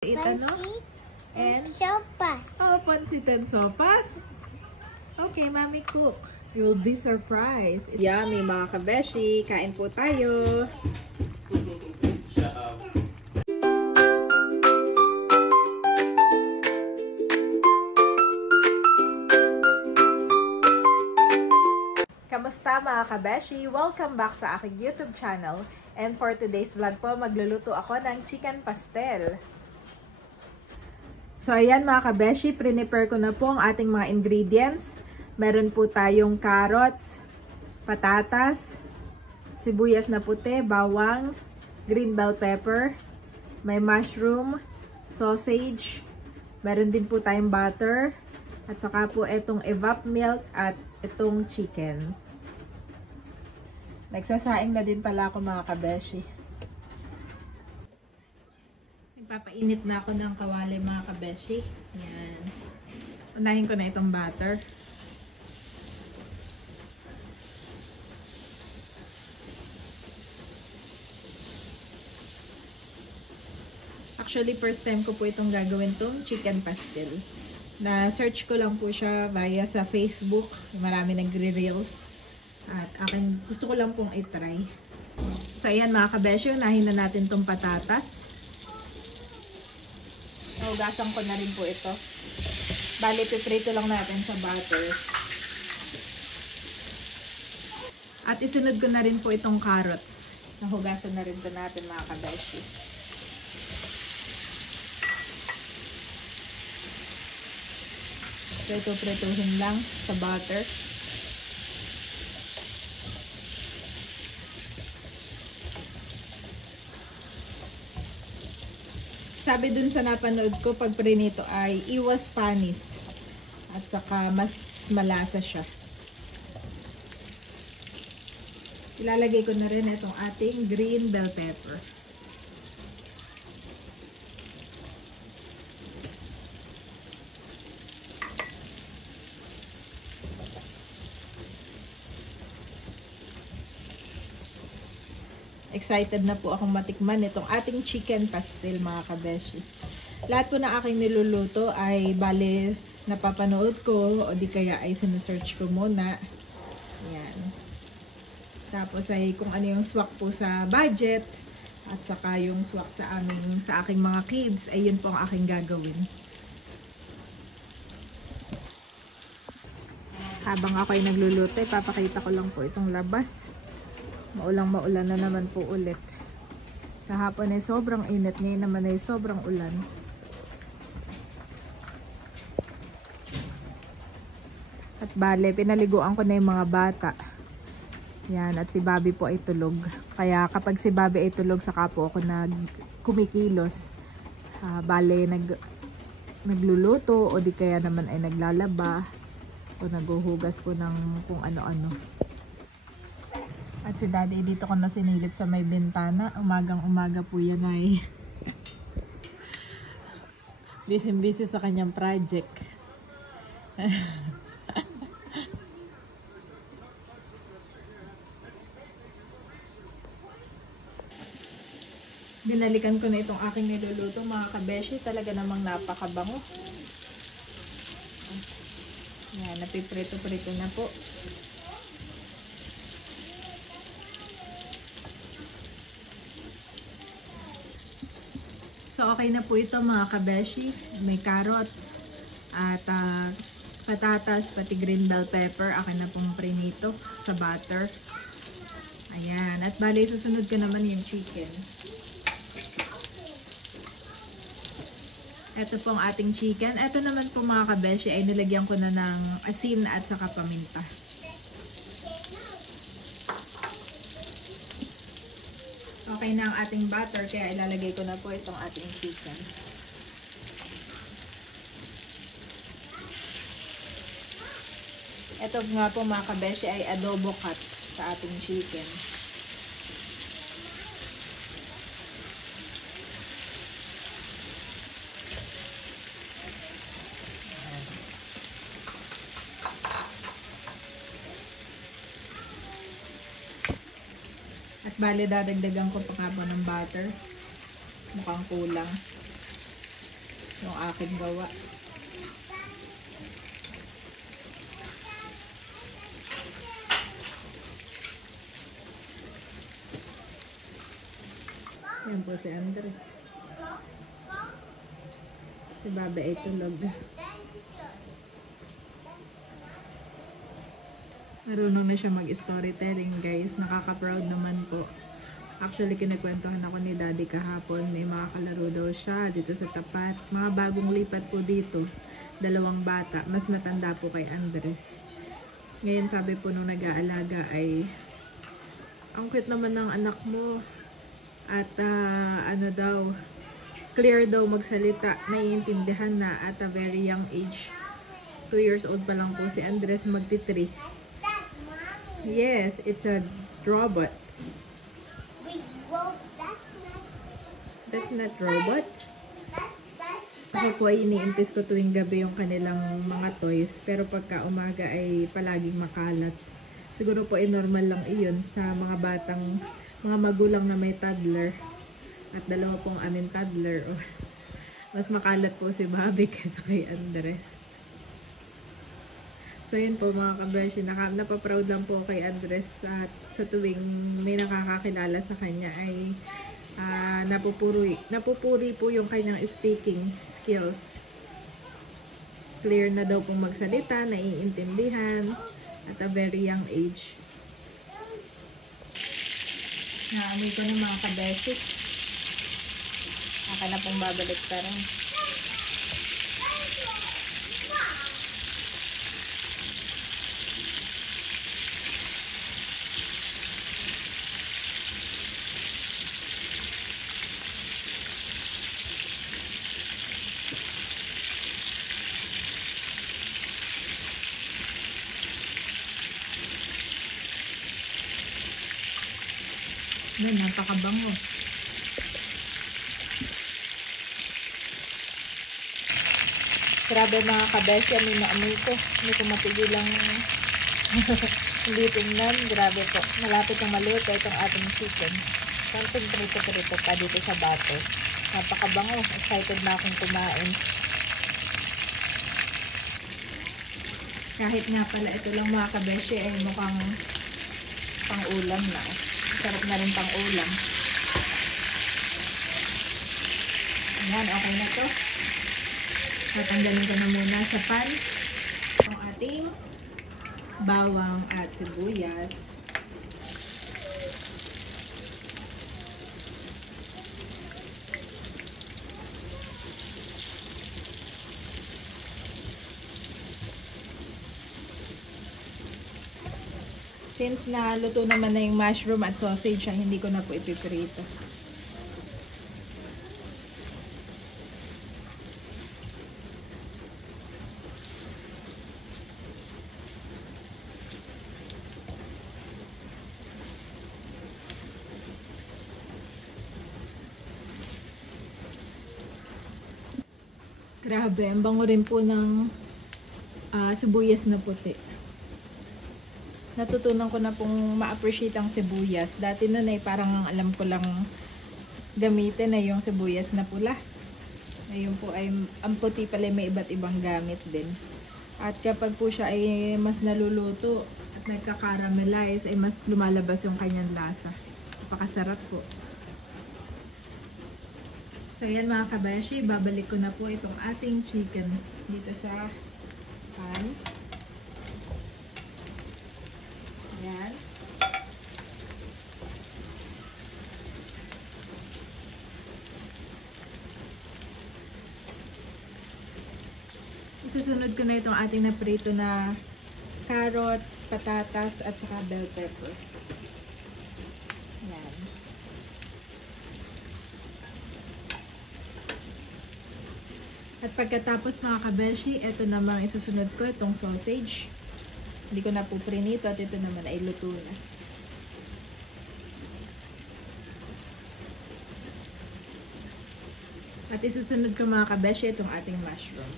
Ano? And sopas. oh, pansit and sopas. Okay, Mommy cook. You will be surprised. Yummy mga kabeshi. Kain po tayo. Kamusta mga kabeshi? Welcome back sa aking YouTube channel. And for today's vlog po, magluluto ako ng chicken pastel. So ayan mga kabeshi, prepare ko na po ang ating mga ingredients. Meron po tayong carrots, patatas, sibuyas na puti, bawang, green bell pepper, may mushroom, sausage, meron din po tayong butter, at saka po itong evap milk at itong chicken. Nagsasaing na din pala ako mga kabeshi. Nagpapainit na ako ng kawali mga kabeshi. Yan. Unahin ko na itong butter. Actually, first time ko po itong gagawin tong chicken pastel. Na-search ko lang po siya via sa Facebook. Marami nagre-reels. At gusto ko lang pong i-try. So, ayan mga kabeshi, unahin na natin tong patatas. Hugasan ko na rin po ito. Bali, piprito lang natin sa butter. At isunod ko na rin po itong carrots. Nahugasan na rin po natin mga kabeshi. So, ito prituhin lang sa butter. Sabi dun sa napanood ko, pag prinito ay iwas panis. At saka mas malasa siya. Ilalagay ko na rin itong ating green bell pepper. Excited na po akong matikman itong ating chicken pastel mga kabeshi. Lahat po ng aking niluluto ay bale napapanood ko o di kaya ay sinesearch ko muna. Ayan. Tapos ay kung ano yung swak po sa budget at saka yung swak sa aking mga kids ay yun po ang aking gagawin. Habang ako ay nagluluto, papakita ko lang po itong labas. Maulang-maulan na naman po ulit. Kahapon ay sobrang init, ngayon naman ay sobrang ulan. At bale, pinaliguan ko na yung mga bata. Yan, at si Bobby po ay tulog. Kaya kapag si Bobby ay tulog, saka po ako kumikilos. Bale, nagluluto o di kaya naman ay naglalaba o naghuhugas po ng kung ano-ano. At si Daddy dito ko na sinilip sa may bintana. Umagang-umaga po yan ay busy-busy sa kanyang project. Binalikan ko na itong aking niluluto mga kabeshi. Talaga namang napakabango. Yan, napiprito-prito na po. So, okay na po ito mga kabeshi. May carrots at patatas, pati green bell pepper. Akin na pong prinito sa butter. Ayan. At bali, susunod ko naman yung chicken. Ito pong ating chicken. Ito naman po mga kabeshi ay nilagyan ko na ng asin at saka paminta. Okay na ang ating butter, kaya ilalagay ko na po itong ating chicken. Ito nga po mga kabeshi ay adobo cut sa ating chicken. At bali, dadagdagan ko pa nga po ng butter. Mukhang kulang. Yung aking gawa. Yan po si Andres. Si Baba ay tulog. Marunong na siya mag-storytelling, guys. Nakaka-proud naman po. Actually, kinakwentuhan ako ni Daddy kahapon. May mga kalaro daw siya dito sa tapat. Mga bagong lipat po dito. 2 bata. Mas matanda po kay Andres. Ngayon, sabi po nung nag-aalaga ay, ang cute naman ng anak mo. At ano daw, clear daw magsalita. Naiintindihan na at a very young age. 2 years old pa lang po si Andres, magti-3. Yes, it's a robot. That's not robot. Ako po ay iniimpis ko tuwing gabi yung kanilang mga toys. Pero pagka umaga ay palaging makalat. Siguro po ay normal lang iyon sa mga mga magulang na may toddler. At 2 pong amin toddler. Mas makalat po si Bobby kaysa kay Andres. So yun po mga kabeshi, napaproud lang po kay Andres at sa tuwing may nakakakilala sa kanya ay napupuri po yung kanyang speaking skills. Clear na daw pong magsalita, naiintindihan at a very young age. Naamoy ko ng mga kabeshi. Aka na pong babalik pa rin. Napakabango. Grabe mga kabeshi, amoy ko. Hindi ko mapigilang hindi tingnan. Grabe po. Malapit na maluto itong ating chicken. Something prito-prito pa dito sa bato. Napakabango. Excited na akong kumain. Kahit nga pala ito lang mga kabeshi ay mukhang pang-ulam na. Sarap na rin pang ulam. Ayan, okay na to. Tatanggalin ko na muna sa pan ang ating bawang at sibuyas. Since naluto naman na yung mushroom at sausage, hindi ko na po ipiprito. Grabe, ang bango rin po ng sibuyas na puti. Natutunan ko na pong ma-appreciate ang sibuyas. Dati nun ay parang alam ko lang gamitin na yung sibuyas na pula. Ayun po ay ang puti pala may iba't ibang gamit din. At kapag po siya ay mas naluluto at nagka-caramelize ay mas lumalabas yung kanyang lasa. Napakasarap po. So yan mga kabeshi, babalik ko na po itong ating chicken dito sa pan. Yan. Isusunod ko na itong ating naprito na carrots, patatas, at saka bell pepper. Yan. At pagkatapos mga kabeshi, ito namang isusunod ko itong sausage. Hindi ko na po prinito at ito naman ay luto na. At isusunod ko mga kabeshi itong ating mushroom.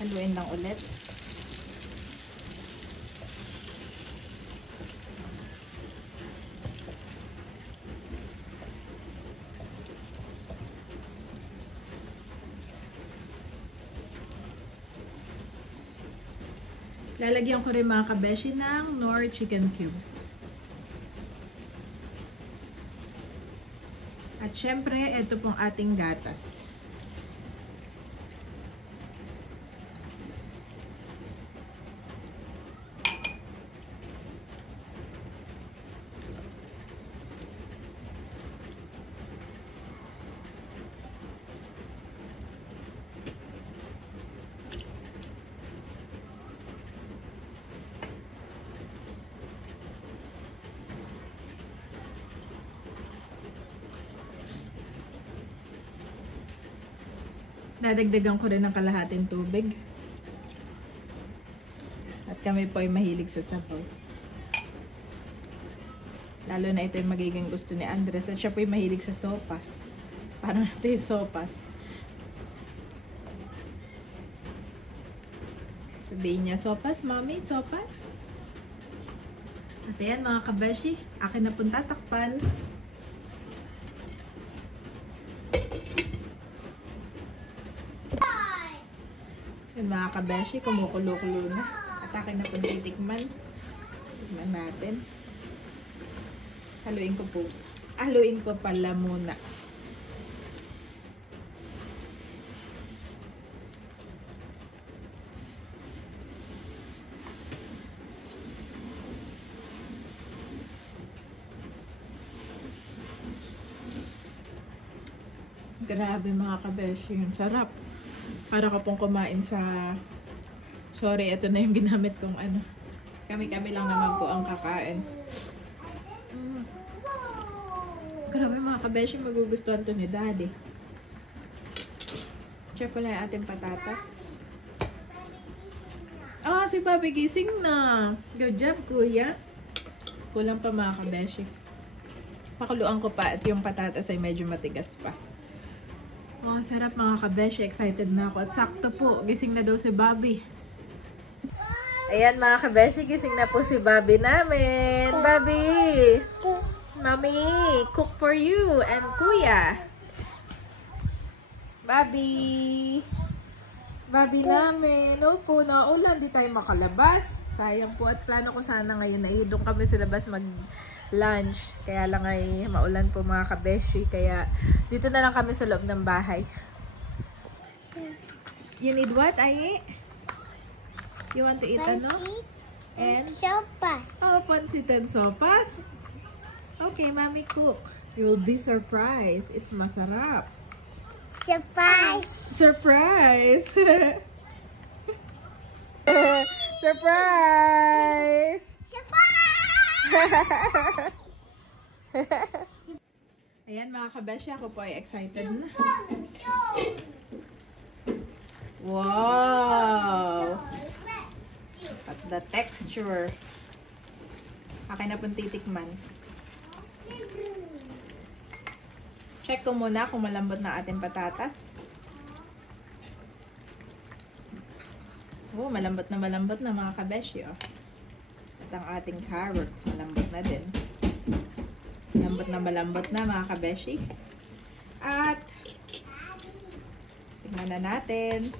Haluin lang ulit. Lalagyan ko rin mga kabeshi ng Knorr chicken cubes. At syempre, ito pong ating gatas. Dadagdagan ko rin ng kalahating tubig. At kami po ay mahilig sa sabaw. Lalo na ito yung magiging gusto ni Andres. At siya po ay mahilig sa sopas. Parang ito yung sopas. Sabihin niya, sopas, mommy, sopas. At ayan mga kabeshi, akin na pong tatakpan. Yan mga kabeshi, kumukulo-kulo na. At akin na pong titikman. Tikman natin. Haluin ko pala muna. Grabe mga kabeshi, yung sarap. Para ka pong kumain sa... Sorry, ito na yung ginamit kong ano. Kami-kami lang naman po ang kakain. Grabe mga kabeshi, magugustuhan to ni Daddy. Check ko lang yung ating patatas. Ah, si Papi gising na. Good job, kuya. Kulang pa mga kabeshi. Pakuluan ko pa at yung patatas ay medyo matigas pa. Oh, sarap mga kabeshi. Excited na ako. At sakto po, gising na daw si Bobby. Ayan mga kabeshi, gising na po si Bobby namin. Bobby! Mommy, cook for you and kuya. Bobby! Bobby namin. Opo, naulan. Di tayo makalabas. Sayang po. At plano ko sana ngayon na doon kami sa labas mag-lunch. Kaya lang ay maulan po mga kabeshi. Kaya dito na lang kami sa loob ng bahay. You need what, Aye? You want to eat ano? And sopas. Oh, pansit and sopas? Okay, Mommy cook. You will be surprised. It's masarap. Surprise. Surprise! Surprise! Ayan mga kabeshi, ako po ay excited na. Wow! At the texture. Akin na pong titikman. Check ko muna kung malambot na ating patatas. Oh, malambot na mga kabeshi, oh. At ang ating carrots, malambot na din. Malambot na mga kabeshi. At tingnan na natin.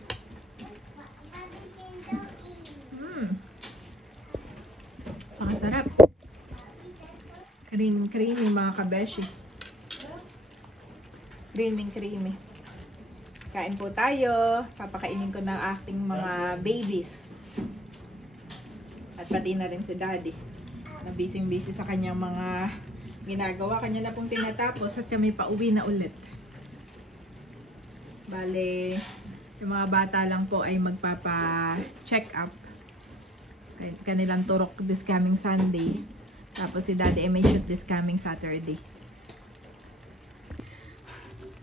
Pakasarap. Creamy mga kabeshi. Creamy. Kain po tayo. Papakainin ko ng ating mga babies. At pati na rin si Daddy. Na busy sa kanyang mga ginagawa. Kanya na pong tinatapos at kami pauwi na ulit. Bale, yung mga bata lang po ay magpapa-check up. Kanilang turok this coming Sunday. Tapos si Daddy ay may shoot this coming Saturday.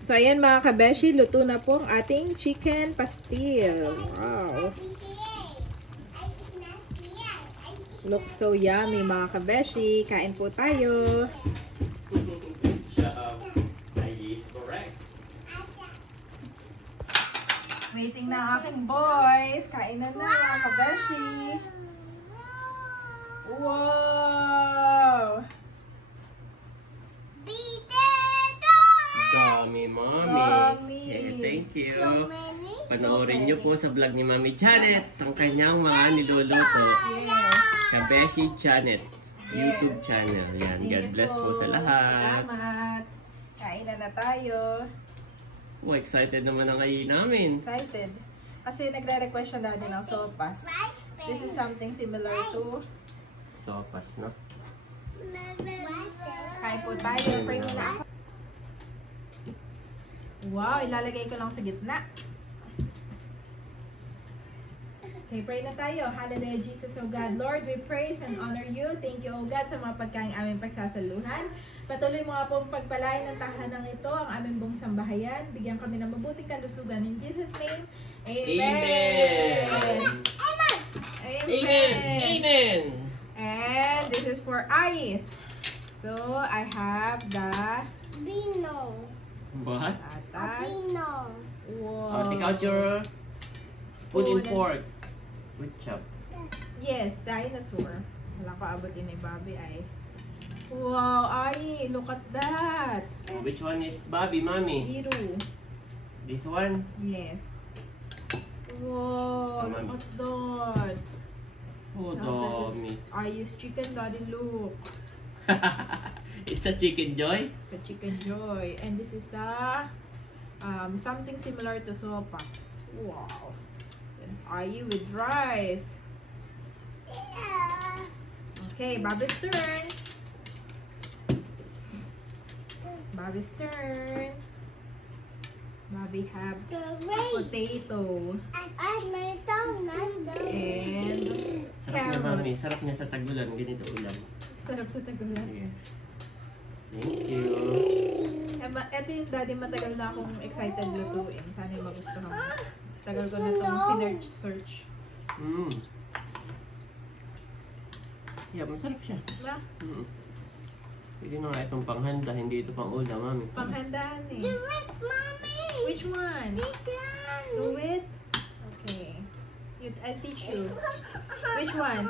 So, ayan mga kabeshi, luto na po ang ating chicken pastil. Wow! Looks so yummy mga kabeshi. Kain po tayo. Waiting na ang aking boys. Kain na mga kabeshi. Wow! Potato! Dami, mommy. Mommy. Yeah, Thank you. So many. Panoorin niyo po sa vlog ni Mami Janet ang kanyang mga niluluto. Yes. Kabeshi Janet YouTube channel. Yan. God Thank you bless po sa lahat. Salamat. Kain na tayo. Oh, excited naman ang kain namin. Excited. Kasi nagre-request siya dati ng sopas. This is something similar to... Sopas, no? Kain po tayo. Pray muna ako. Wow, ilalagay ko lang sa gitna. Okay, pray na tayo. Hallelujah, Jesus, O God. Lord, we praise and honor you. Thank you, O God, sa mga pagkain aming pagsasaluhan. Patuloy mo nga pong pagpalain ng tahanang ito, ang aming buong sambahayan. Bigyan kami ng mabuting kalusugan. In Jesus' name, Amen. Amen. Amen. Amen. Amen. And this is for ice. So, I have the Bino. What? atas. Bino. Wow. Oh, take out your spoon and Spoon. fork. Good job. Yes, dinosaur. Wala ko abutin ni Bobby ay. Wow, ay, look at that. Which one is Bobby, Mommy? Biru. This one? Yes. Wow, Mami. look at that. Oh, Now, this dami. is Ice chicken, Daddy, look. It's a chicken joy? It's a chicken joy. And this is a something similar to sopas. Wow. And ayi with rice. Yeah. Okay, Bobby's turn. Bobby's turn. Bobby have The rain. potato I made and Sarap niya, Mami. carrots. Sarap niya sa tagulan. Ganito ulam. Sarap sa tagulan. Yes. Thank you. Ito yung daddy matagal na akong excited lutuin. Sana yung magustuhan mo. Tagal ko na itong sinearch-search. Mm. Yeah, masarap siya. Na, Mm. Pwede na nga itong panghanda, hindi ito pang ulam, Mami. panghandaan eh. Wait, mommy. Which one? This one. Do it? Okay. I'll teach you. Which one?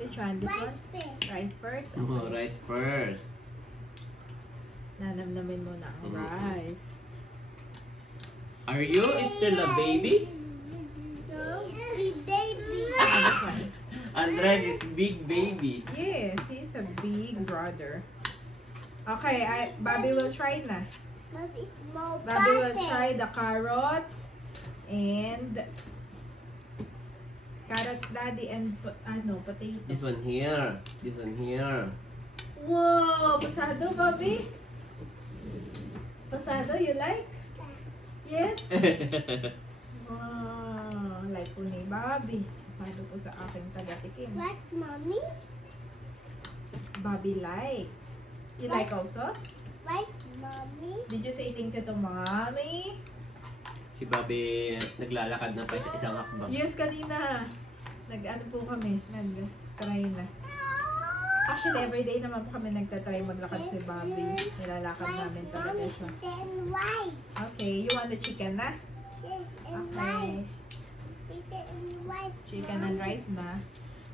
Which one? This one? Rice first? Oh, rice first. Nanamnamin mo na ang rice. Are you still a baby? No, big baby. This one. Andres is big baby. Yes, he's a big brother. Okay, Bobby will try na. Maybe small Bobby will try the carrots and daddy and potato. This one here. This one here. Wow, pasado, Bobby. Pasado, you like? Yes. Wow, like po ni Bobby. Pasado po sa aking taga-tikim. What, mommy? Bobby like. You like also? Like, mommy? Did you say thank you to mommy? Si Bobby naglalakad na pa sa isang hakbang. Yes, kanina. Nag-ano po kami. Nag-try na. Actually, everyday naman po kami nagtatry maglakad si Bobby. Nilalakad namin talaga Mommy, siya. then rice. Okay, you want the chicken na? Yes, and Okay. rice. Chicken and rice. Chicken and rice na.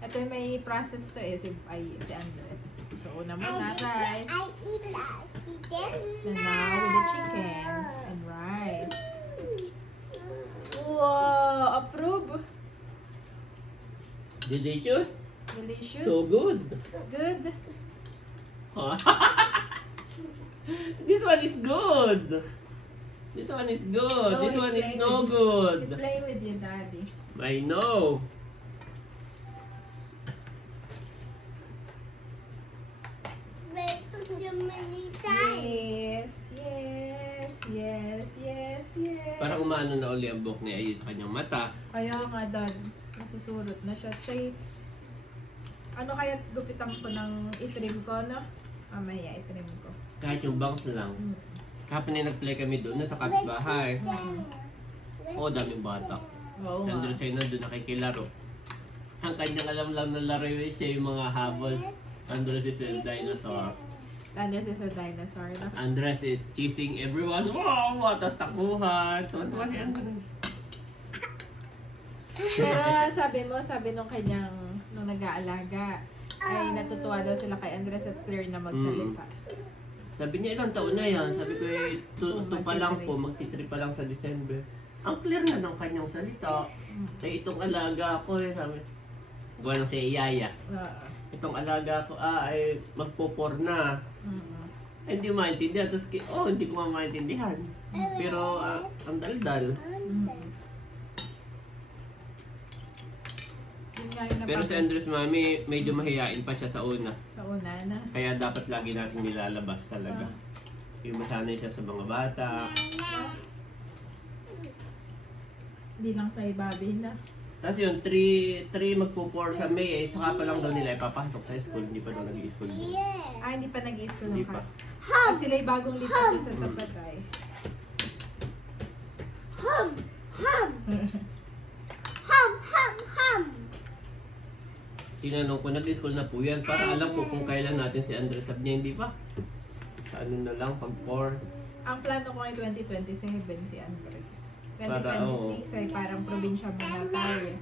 Ito yung may process to eh, si Andres. So, una muna, rice. I eat that chicken. And now, with the chicken and rice. Wow! Approve! Delicious? Delicious. So good. Good. This one is good. This one is good. No, This he's one is playing no with- good. He's playing with you, Daddy. I know. Wait, so many times. Yes, yes, yes, yes, yes. Parang umano na uli ang buhok ni Ayu sa kanyang mata. Kaya nga, Dad. Nasusurot na siya. Ano kaya gupitan ko ng itrim ko, no? Mamaya, itrim ko. Kahit yung bangs lang. Mm. Kahapon ay nag-play kami doon sa kapitbahay. Oo, daming bata. Oo Si nga. Andres ay nandun nakikilaro. Ang kanyang alam lang na laro yun siya yung mga habol. Andres is a dinosaur. Andres is a dinosaur, no? Andres is chasing everyone. Wow! Tapos takbuhan. Tuwan-tuwa si Andres. Pero sabi nung kanyang, nung nag-aalaga, ay natutuwa daw sila kay Andres at clear na magsalita. Sabi niya, ilang taon na yan? Sabi ko, 2 pa lang po, magti-3 pa lang sa December. Ang clear na ng kanyang salita. Eh, itong alaga ko sabi, gawa lang si Iyaya. Itong alaga ko, ay magpo-4 na. Ay, hindi maintindihan. Tapos, hindi ko maintindihan. Pero, ang daldal. Pero si Andres Mami, medyo mahihain pa siya sa una. Sa una na. Kaya dapat lagi natin nilalabas talaga. Yung masanay siya sa mga bata. Hindi lang sa ibabi na. Tapos yun, 3 magpo-4 sa May saka pa lang daw nila ipapasok sa school. Hindi pa daw nag-i-school din. Hindi pa nag-i-school Hindi ng pa. cats. At sila'y bagong lipat sa Tapatay. Hum! Hum! Hum! Hum! Hum! Tinanong ko, nag-i-school na po yan para alam ko kung kailan natin si Andres. Sabi niya, hindi pa. Sa ano na lang, pag 4. Ang plano ko ay 2027 si Andres. 2026 Para, ay parang probinsya muna tayo.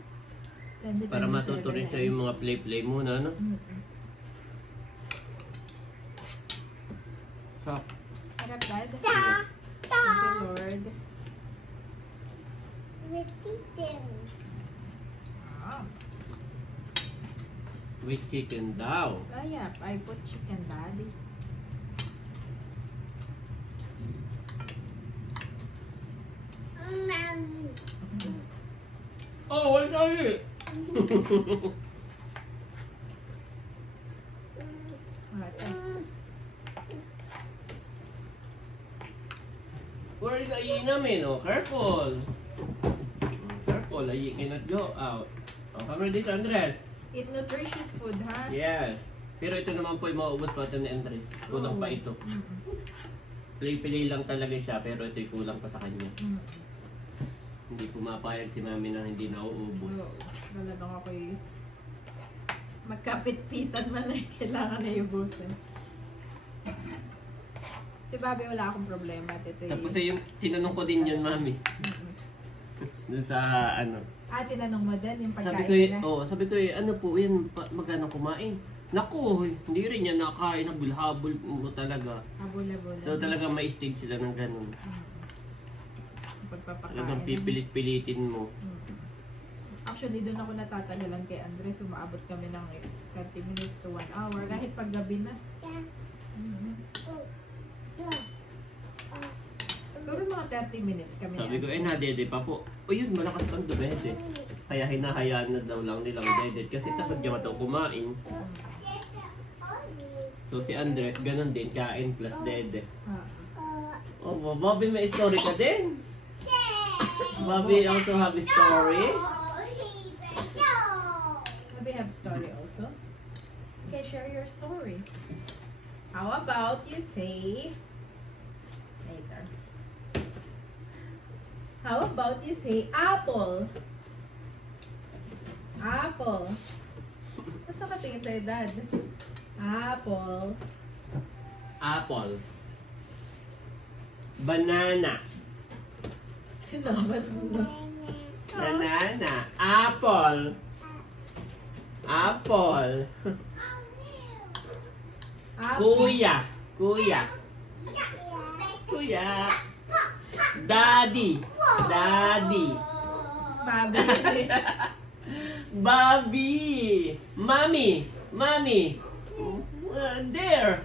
2027 Para matuto rin siya yung mga play-play muna, no? So, Harap, Dad. Ta! Ta! Thank you, Lord. With chicken. which chicken daw? Yeah, I put chicken, Daddy. Oh, what's that? Where is Ayi namin? Oh, careful. Careful, Ayi cannot go out. Oh, come dito, Andres. Eat nutritious food, ha? Yes. Pero ito naman po ay mauubos pa ito ni Andres. Kulang pa ito. Play-play lang talaga siya, pero ito'y kulang pa sa kanya. Hindi pumapayag si Mami na hindi nauubos. Talagang ako'y magkapit-pitan man ay kailangan na iubusin. Si Bobby wala akong problema. Ito Tapos yung tinanong ko din yun, Mami. Doon sa ano. Tinanong mo din yung Sabi pagkain ko, nila. sabi ko, ano po yan, magkano kumain? Naku, hindi rin niya nakain, habol-habol mo talaga. Habula-bula. So talagang may stage sila ng ganun. Pagpapakain. Talagang pipilit-pilitin mo. Actually, doon ako natatagalan kay Andres. Umaabot kami ng 30 minutes to 1 hour. Kahit pag gabi na. Pero mga 30 minutes kami. Sabi ko, nadede pa po. O yun, malakas pang dumede. Kaya hinahayaan na daw lang nilang dedet. Kasi takot niya matang kumain. So si Andres, ganun din, kain plus dede. Oh, Bobby, may story ka din. Bobby also have a story. Bobby have story also. Okay, share your story. How about you say later? How about you say apple? Apple. Ba't nakatingin sa'yo, Dad? Apple. Apple. Banana. Sinabat mo. Banana. Apple. Apple. Apple. Kuya. Kuya. Kuya. Daddy. Daddy. Bobby. Bobby. Mommy. Mommy. There.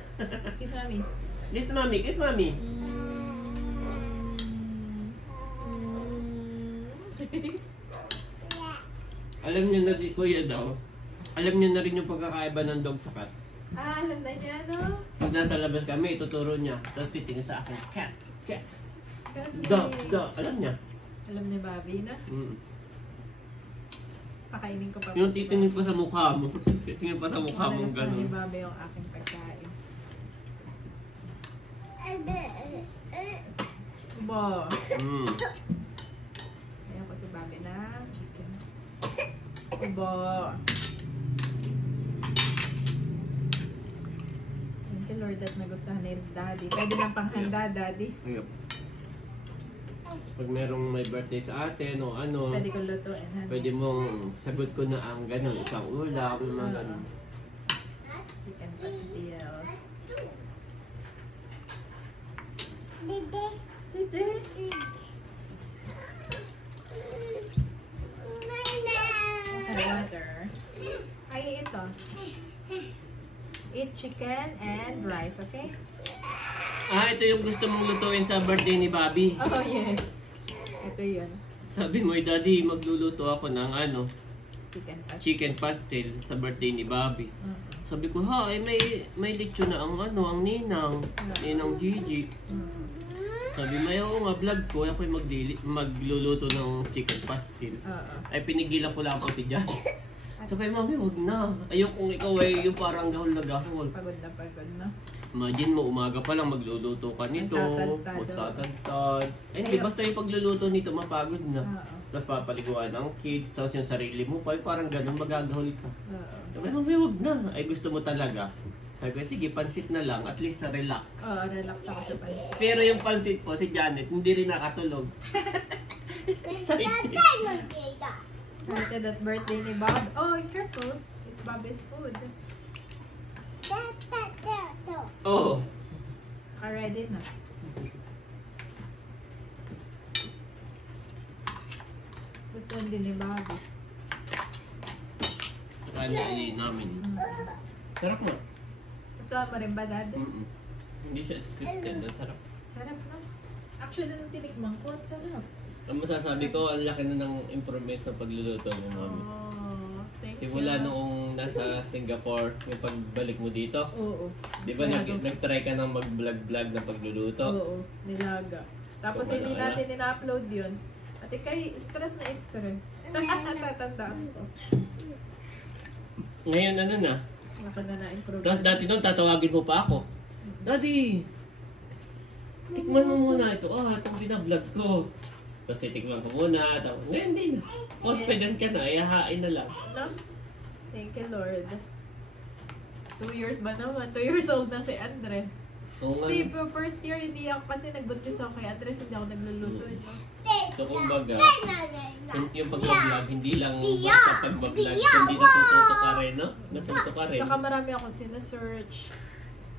Kiss Mami. Kiss mommy. Kiss mommy. Alam niya na rin, kuya daw. Alam niya na rin yung pagkakaiba ng dog sa cat. Alam na niya, no? Pag nasa labas kami, ituturo niya. Tapos titingin sa akin, cat, cat. Galing. Dog, dog. Alam niya. Alam ni Bobby na. Pakainin ko pa. Yung titingin pa sa mukha mo. Titingin pa sa mukha mo, Gusto ni gano'n. Bobby yung aking pagkain. Bo. Ayan ko si Bobby na chicken. Bo. Thank you, Lord, at nagustuhan ni Daddy. Pwede ng panghanda, Daddy. Ayun. Pag merong may birthday sa atin o ano, Pwede kong lutuin, ha? pwede mong sagot ko na ang gano'n, isang ulam, mga gano'n. Chicken pastil. Dede. Another. Ay, ito. Eat chicken and rice, okay? Ito yung gusto mong lutuin sa birthday ni Bobby. Oh, yes. Ito yun. Sabi mo, Daddy, magluluto ako ng Chicken pastel. chicken pastel sa birthday ni Bobby. Sabi ko, may lechon na ang ninang Gigi. Sabi mo, oo nga, vlog ko, ako magluluto ng chicken pastel. Ay, pinigilan ko lang ako si Jan. So kay Mami, wag na. Ayokong ikaw ay yung parang gahol na gahol. Pagod na. Imagine mo, umaga pa lang magluluto ka nito. Magtatantad. Hindi, basta yung pagluluto nito, mapagod na. Tapos papaliguan ang kids, tapos yung sarili mo pa, parang ganun, magagahol ka. So kay Mami, wag na. Ay, gusto mo talaga. Sabi ko, sige, pansit na lang, at least relax. Relax ako sa pansit. Pero yung pansit po, si Janet, hindi rin nakatulog. Excited at birthday ni Bob. Oh, careful. It's Bobby's food. Oo. Ready na. Gusto din ni Bobby. Kaya namin. Sarap mo. Gusto mo rin ba, Dad? Hindi siya scripted, ang sarap. Sarap na. Actually, nung tinikman ko, ang sarap. Ang masasabi ko, ang laki na ng improvement sa pagluluto mo, Mami. Thank Simula you. noong nasa Singapore, yung pagbalik mo dito. Oo. Di ba nag-try ka ng mag-vlog-vlog na pagluluto? Oo, nilaga. Tapos Kung hindi ano, natin ina-upload yun. At ikay, stress na stress. Tatandaan ko. Ngayon ano na? Baka na na-improve. Tapos dati noon, tatawagin mo pa ako. Daddy! Tikman mo muna ito. Itong binablog ko. Tapos titikman ko muna. Tapos, ngayon din. Confident ka na. Ayahain na lang. No? Thank you, Lord. 2 years ba naman? 2 years old na si Andres. Oo nga. Hindi, pero first year hindi ako kasi nagbuntis ako kay Andres, hindi ako nagluluto. So kumbaga, yung pag-vlog, hindi lang basta pag-vlog, kundi natututo ka rin, no? Natuto ka rin. Saka marami akong sinesearch.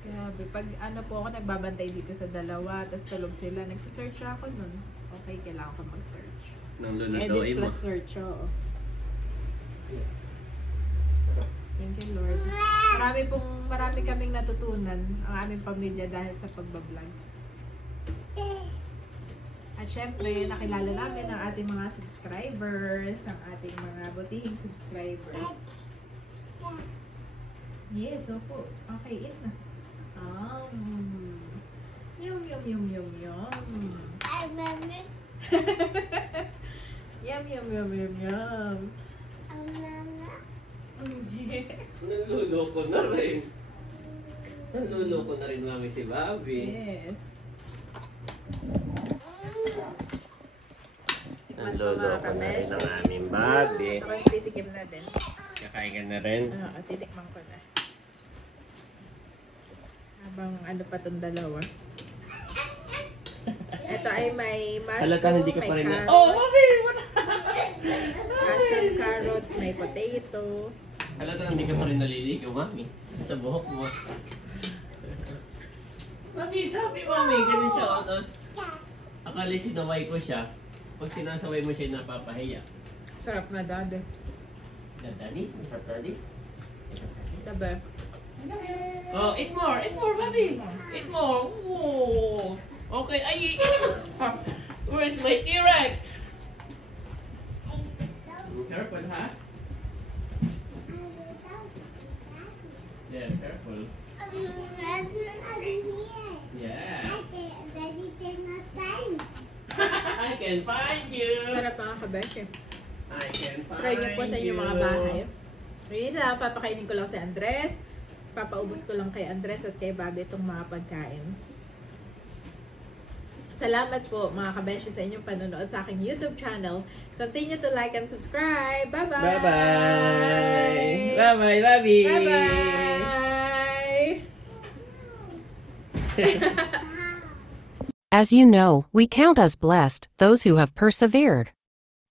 Grabe, pag ano po ako, nagbabantay dito sa dalawa, tapos tulog sila, nagsisearch ako nun. Okay, kailangan ko mag-search. Nang Edit lulutuin mo. plus search, oo. Thank you, Lord. Marami kaming natutunan ang aming pamilya dahil sa pagbablog. At syempre, nakilala namin ang ating mga subscribers, ang ating mga butihing subscribers. Yes, opo. Okay, eat na. Yum, yum, yum, yum, yum. Yum, yum, yum, yum, yum. Naluloko na rin. Naluloko na rin mami si Bobby. Yes. Naluloko na rin ang aming Bobby. Ako titikim na din. Kakain ka na rin. Titikman ko na. Habang ano pa itong dalawa. Ito ay may mushroom, Halata hindi ka pa rin na. carrots, Oh, Bobby! What? mushroom, carrots, may potato. Halata hindi ka pa rin naliligaw, mami. Sa buhok mo. Mami, sabi mami, ganun siya. Tapos, akala sinaway ko siya. Pag sinasaway mo siya, napapahiya. Sarap na, Dad. Daddy? Daddy? Diba? Oh, eat more, Bobby. Eat more. Whoa. Okay, ay. Where's my T-Rex? Careful, ha? Yeah, careful. Yeah. I can find you. Sarap mga kabesh. I can find you. Try niyo po sa inyong mga bahay. Yun lang, papakainin ko lang si Andres. Papaubos ko lang kay Andres at kay Bobby itong mga pagkain. Salamat po mga kabesyo sa inyong panonood sa aking YouTube channel. Continue to like and subscribe. Bye-bye! Bye-bye! Bye-bye, Bobby! Bye-bye! As you know, we count as blessed those who have persevered.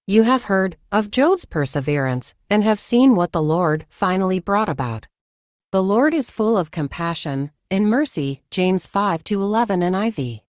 You have heard of Job's perseverance and have seen what the Lord finally brought about. The Lord is full of compassion and mercy, James 5:11 NIV.